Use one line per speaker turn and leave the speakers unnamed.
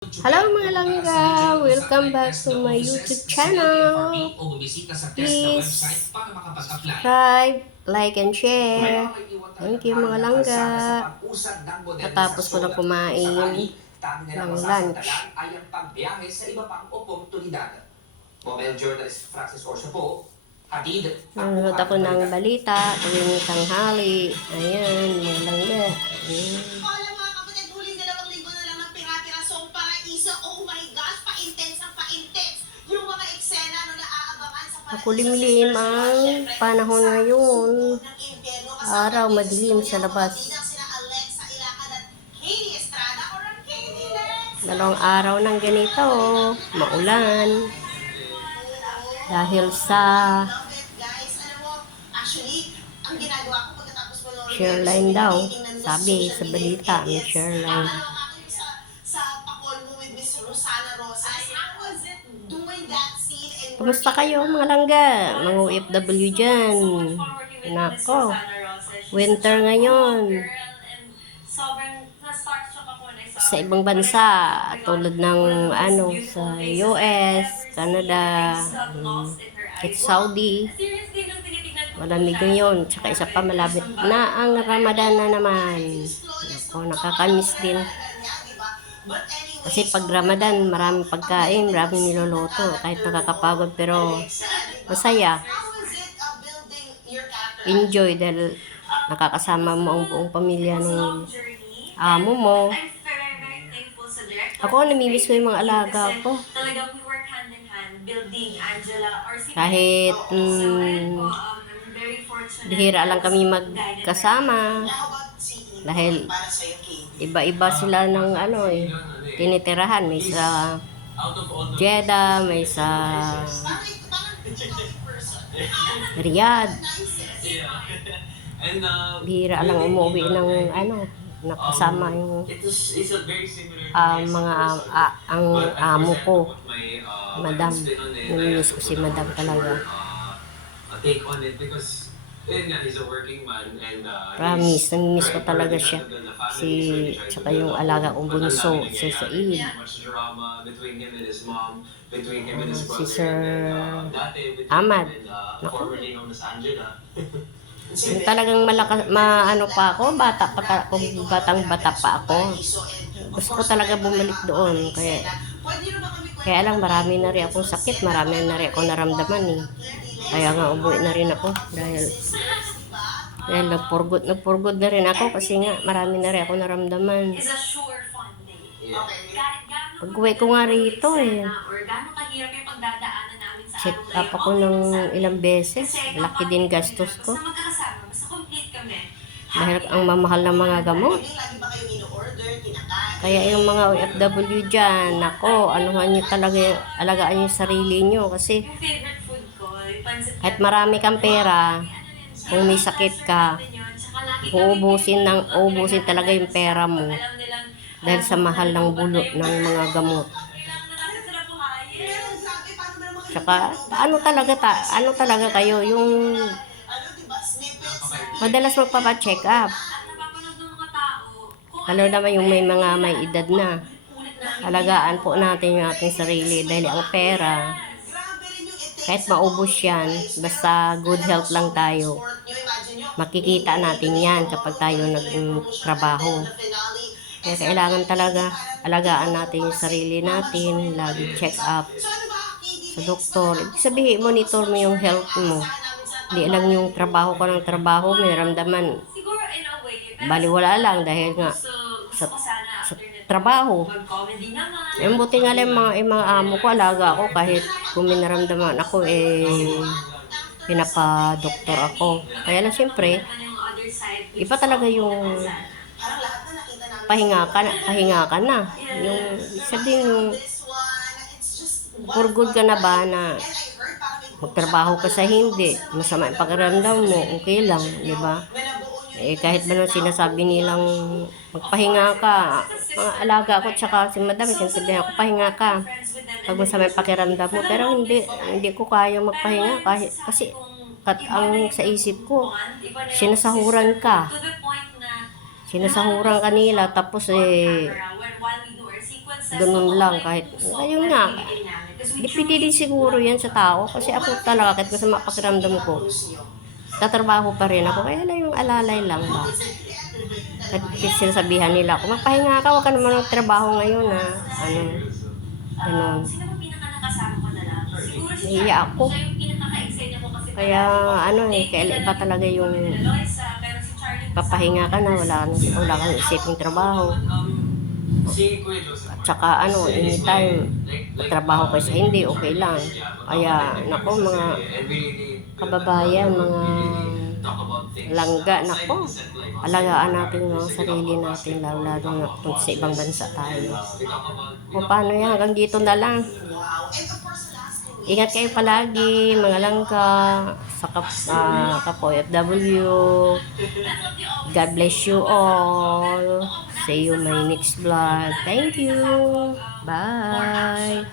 Hello mga langga! Welcome back to my YouTube channel. Please subscribe, like, and share. Thank you mga langga. Natapos ko na kumain ng lunch.
ay ang pagbiyahe sa iba pang oportunidad. Mobile journalist Francis Orso po, hatid
Nanonood ako ng balita tuwing tanghali. Ayan, mga langga. Ayan. Makulimlim ang panahon ngayon. Araw, madilim sa labas. Dalawang araw ng ganito, maulan. Dahil sa Shoreline daw. Sabi sa balita, may shoreline. Kumusta kayo mga langga? Mga OFW dyan. Nako. Winter ngayon. Sa ibang bansa, tulad ng ano, sa US, Canada, at Saudi, malamig ngayon. Tsaka isa pa malapit na ang Ramadan na naman. Ako, nakakamiss din. Kasi pag Ramadan, maraming pagkain, maraming niloloto. Kahit nakakapagod, pero masaya. Enjoy dahil nakakasama mo ang buong pamilya ng amo mo. Ako, namimiss ko yung mga alaga ko. Kahit, mm, Bihira lang kami magkasama. Dahil iba-iba sila ng ano eh, tinitirahan. May sa Jeddah, may sa Riyadh.
Uh,
Bihira lang umuwi ng ano, nakasama yung
it was, it's a very similar
ah, mga ah, ang amo ko.
Uh,
Madam.
I
ko si Madam talaga.
uh, take on it because yun nga, he's a working man and uh,
Promise, namimiss ko talaga siya. Si, tsaka yung alaga kong bunso, si. Said.
Much drama between him and his mom, between him and his
Si. Sir
uh,
Ahmad.
uh,
Naku. Yung talagang malakas, maano pa ako, bata pa kung batang bata pa ako. Gusto ko talaga bumalik doon. Kaya, kaya lang marami na rin akong sakit, marami na rin akong naramdaman eh. Kaya nga umuwi na rin ako dahil dahil nagpurgod, nagpurgod na rin ako kasi nga marami na rin ako naramdaman.
gaano
Pag-uwi ko nga rito eh. Check up ako ng ilang beses. Laki din gastos ko. Dahil ang mamahal ng mga gamot. Kaya yung mga OFW dyan, ako, anuhan nyo talaga, alagaan yung sarili nyo. Kasi
Yung favorite food ko, yung pancit
kahit marami kang pera, kung may sakit ka, uubusin, ng, uubusin talaga yung pera mo dahil sa mahal ng bulo ng mga gamot. Tsaka, ano talaga, ta, ano talaga kayo, yung
ano,
madalas magpapacheck up. Lalo naman yung may mga may edad na Alagaan po natin yung ating sarili dahil ang pera, kahit maubos yan, basta good health lang tayo. Makikita natin yan kapag tayo nagtrabaho. Kaya kailangan talaga alagaan natin yung sarili natin, lagi check up sa doktor. Ibig sabihin, monitor mo yung health mo. Hindi lang yung trabaho ko ng trabaho, may ramdaman. Baliwala lang dahil nga sa- trabaho. Yung buti nga lang mga, yung mga amo ko, alaga ako kahit kung may naramdaman ako, eh, pinapadoktor ako. Kaya lang siyempre, iba talaga yung pahinga ka na, pahinga ka na. Yung, sabihin yung, for good ka na ba na magtrabaho ka sa hindi, masama yung pakiramdam mo, okay lang, di ba? Eh, kahit ba nung sinasabi nilang magpahinga ka, mga alaga ko tsaka si madam, sinasabihan ako, pahinga ka. Pag masama yung pakiramdam mo, pero hindi, hindi ko kaya magpahinga kahit, kasi kat ang sa isip ko, sinasahuran ka. Sinasahuran kanila, tapos eh, ganun lang kahit, ayun nga, depende din siguro yan sa tao kasi ako talaga kahit sa mapakiramdam ko, tatrabaho pa rin ako, kaya lang yung alalay lang ba. At sinasabihan nila ako, magpahinga ka, huwag ka naman magtrabaho ngayon ha. Ano, ganun.
Na
Nahiya ako. Kaya ano eh, kaya iba talaga yung papahinga ka na, wala, wala kang isiping trabaho. At saka ano, anytime, trabaho ka sa hindi, okay lang. Kaya, nako mga kababayan, mga langga, nako, alagaan natin yung sarili natin, lalo na kung sa ibang bansa tayo. O paano yan, hanggang dito na lang. Ingat kayo palagi, mga langga, sa kap, uh, kapo FW. God bless you all. See you my next vlog. Thank you. Bye.